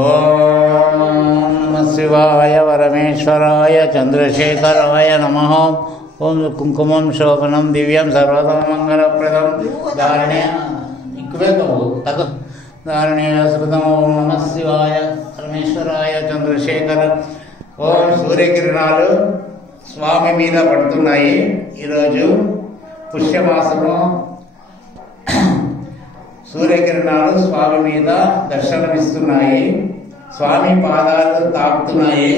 ఓం నమః శివాయ పరమేశ్వరాయ చంద్రశేఖరాయ నమః. ఓం కుంకుమం శోభనం దివ్యం సర్వదా మంగళప్రదం ధారణే ధారణేయస్మృతం. ఓం నమః శివాయ పరమేశ్వరాయ చంద్రశేఖర. ఓం సూర్యకిరణాలు స్వామి మీద పడుతున్నాయి. ఈరోజు పుష్యమాసము. సూర్యకిరణాలు స్వామి మీద దర్శనమిస్తున్నాయి. స్వామి పాదాలు తాకుతున్నాయి.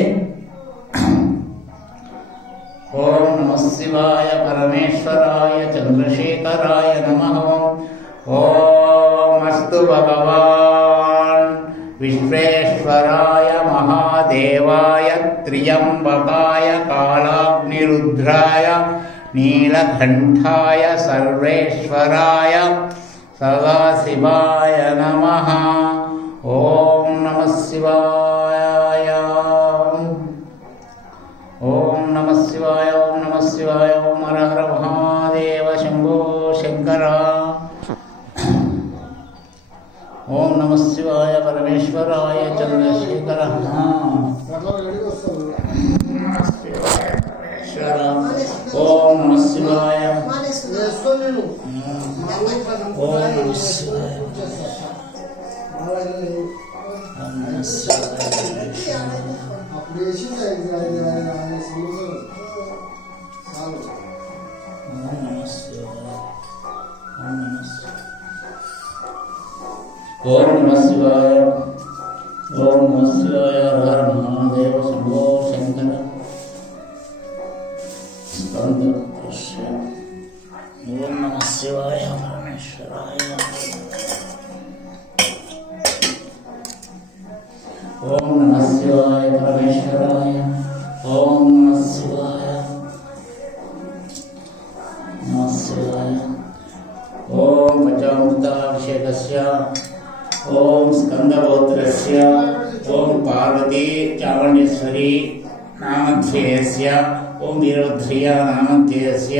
ఓం నమః శివాయ పరమేశ్వరాయ చంద్రశేఖరాయ నమః. ఓం అస్తు భగవాన్ విశ్వేశ్వరాయ మహాదేవాయ త్ర్యంబకాయ కాళాగ్నిరుద్రాయ నీలకంఠాయ సర్వేశ్వరాయ సదాశివాయ నమః. ఓం నమః శివాయ. ఓం నమః శివాయ. ఓం నమః శివాయ. ఓం హర హర మహాదేవ శంభో శంకర. ఓం నమః శివాయ పరమేశ్వరాయ చంద్రశేఖర. ఓం నమః శివాయ. ఓం నమః శివాయ. ఓం నమః శివాయ. ఓం నమః శివాయ. హర మహాదేవ శంభో శంకర. ఓం నమః శివాయ పరమేశ్వరాయ. ఓం నమః శివాయ పరమేశ్వరాయ. ఓం నమః శివాయ. నమః శివాయ. ఓం పంచామృతాభిషేకస్య. ఓం స్కందగోత్రస్య. ఓం పార్వతీ చాముండేశ్వరి నామధ్యేయస్య. ఓం వీరభద్రయ్య నామధ్యేయస్య.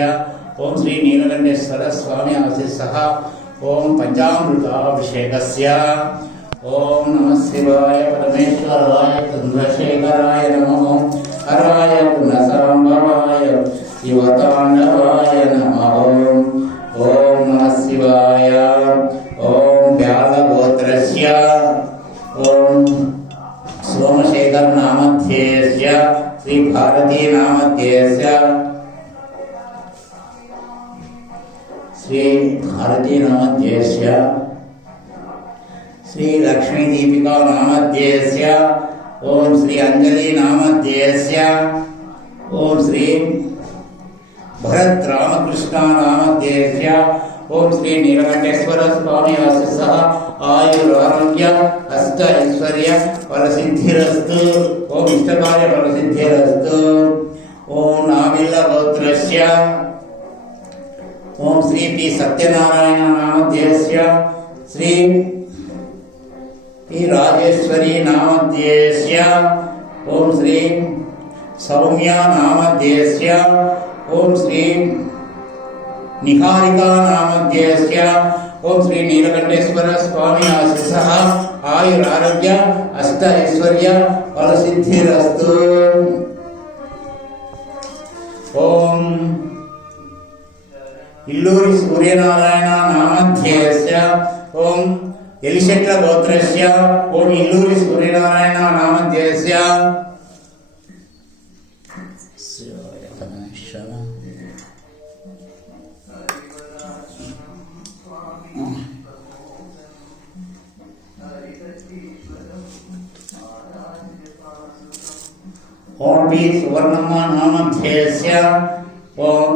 ఓం శ్రీ నీలకంఠేశ్వర స్వామి ఆశీస్సః. ఓం పంచామృతాభిషేకస్య. ఓం నమః శివాయ పరమేశ్వరాయ చంద్రశేఖరాయ నమః. హరాయ పునఃసంభవాయ శివతాండవాయ నమః. ఓం నమః శివాయ. ఓం వ్యాళగోత్రస్య. ఓం సోమశేఖర నామధ్యేయస్య. శ్రీ భారతీ నామధ్యేయస్య. శ్రీ భారతీ నామధ్యేయస్య. శ్రీ లక్ష్మీ దీపికా నామధ్యేయస్య. ఓం శ్రీ అంజలి నామధ్యేయస్య. ఓం శ్రీ భరత్ రామకృష్ణ నామధ్యేయస్య. ఓం శ్రీ నీలకంఠేశ్వర స్వామి ఆశీస్సః. ఆయురారోగ్య అష్ట ఐశ్వర్య ఫలసిద్ధిరస్తు. ఓం ఇష్టకార్య ఫలసిద్ధిరస్తు. ఓం నామిల్ల గోత్రస్య. ఓం శ్రీ పి సత్యనారాయణ నామధ్యేయస్య. శ్రీ పి రాజేశ్వరి నామధ్యేయస్య. ఓం శ్రీ సౌమ్య నామధ్యేయస్య. ఓం శ్రీ నిహారికా నామధ్యేయస్య. ఓం శ్రీ నీలకంఠేశ్వర స్వామి ఆశీస్సః. ఆయురారోగ్య అష్ట ఐశ్వర్య ఫలసిద్ధిరస్తు. ఓం ఇల్లూరి సూర్యనారాయణ నామధ్యేయస్య. ఓం ఎలిశెట్ల గోత్రస్య. ఓం ఇల్లూరి సూర్యనారాయణ నామధ్యేయస్య. ఓం పి సువర్ణమ్మ నామధ్యేయస్య. ఓం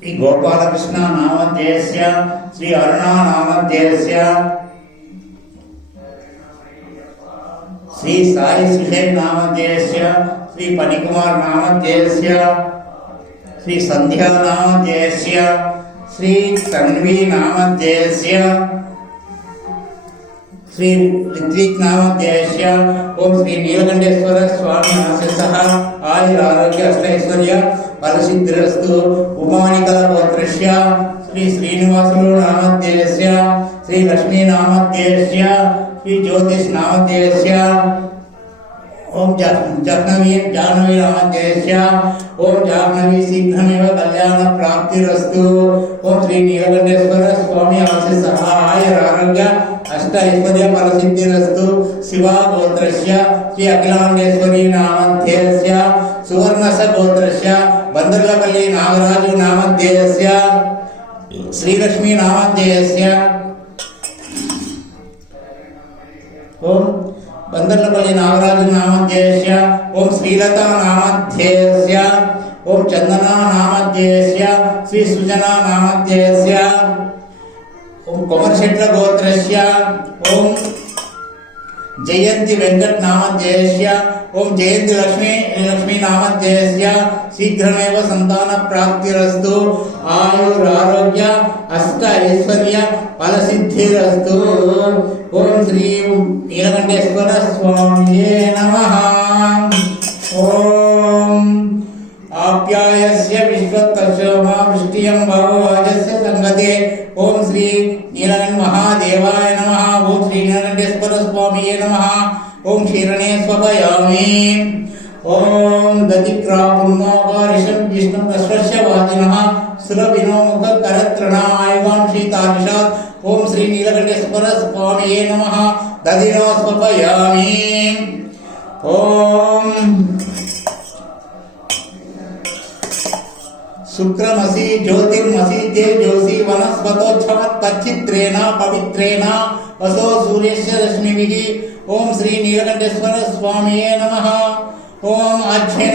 పి గోపాలకృష్ణ నామధ్యేయస్య. శ్రీ అరుణ నామధ్యేయస్య. శ్రీ సాయి సుషేన్ నామధ్యేయస్య. శ్రీ పనికుమార్ నామధ్యేయస్య. శ్రీ సంధ్యా నామధ్యేయస్య. శ్రీ తన్వి నామధ్యేయస్య. శ్రీ రిత్విక్ నామధ్యేయస్య. ఓం శ్రీ నీలకంఠేశ్వర స్వామి ఆశీస్సః. ఆయురారోగ్య అష్టైశ్వర్య ఫలసిద్ధిరస్తు. ఉమానికల గోత్రస్య. శ్రీ శ్రీనివాసులు నామధ్యేయస్య. श्री लक्ष्मी नामध्यस्य श्री ज्योतिष नामध्यस्य ओम जाह्नवी नामध्यस्य ओम जाह्नवी शीघ्रमेव कल्याण प्राप्तिरस्तु। ओम श्री नीलकंठेश्वर स्वामी आशीष सहाय आरोग्य अष्ट ऐश्वर्य फलसिद्धिरस्तु। शिवा गोत्रस्य श्री अखिलांडेश्वरी नामध्यस्य सुवर्णस गोत्रस्य बंदर्लपल्ली नागराजु नामध्यस्य श्रीलक्ष्मी नामध्यस्य ओम बंदर्लपल्ली नागराजु नामध्यस्य ओम श्रीलता नामध्यस्य ओम चंदना नामध्यस्य श्री सुजना नामध्यस्य ओम कोमरशेट्ल गोत्रस्य ओम जयंती वेंकट नामध्यस्य ओम जयंती लक्ष्मी नामध्यस्य शीघ्रमेव संतान प्राप्तिरस्तु। आयुरारोग्य अष्ट ऐश्वर्य फलसिद्धिरस्तु। ओम श्री नीलकंठेश्वर स्वामिये नमः। ओम आप्यायस्य विश्वतर्षमा वृष्टियं भवो वाजस्य संगते। ओम श्री नीलकंठ महादेवाय नमः। ओम श्री नीलकंठेश्वर स्वामिये नमः। ओम क्षीरणे स्वपयामि। ओम दधिक्रापुन्नोपरिषं विष्णु प्रश्वस्य वाजिनः सुरभिनो मुख करत्रणायवां शीतार्षात्। ओम श्री नीलकंठेश्वर स्वामिये नमः। दधिनो स्वपयामि। ओम शुक्रमसि ज्योतिर्मसि तेजोसि वनस्पतोच्छमत्तच्चित्रेण पवित्रेण वसो सूर्यस्य रश्मिभिः। ओम श्री नीलकंठेश्वर स्वामिये नमः। ओम आच्छेन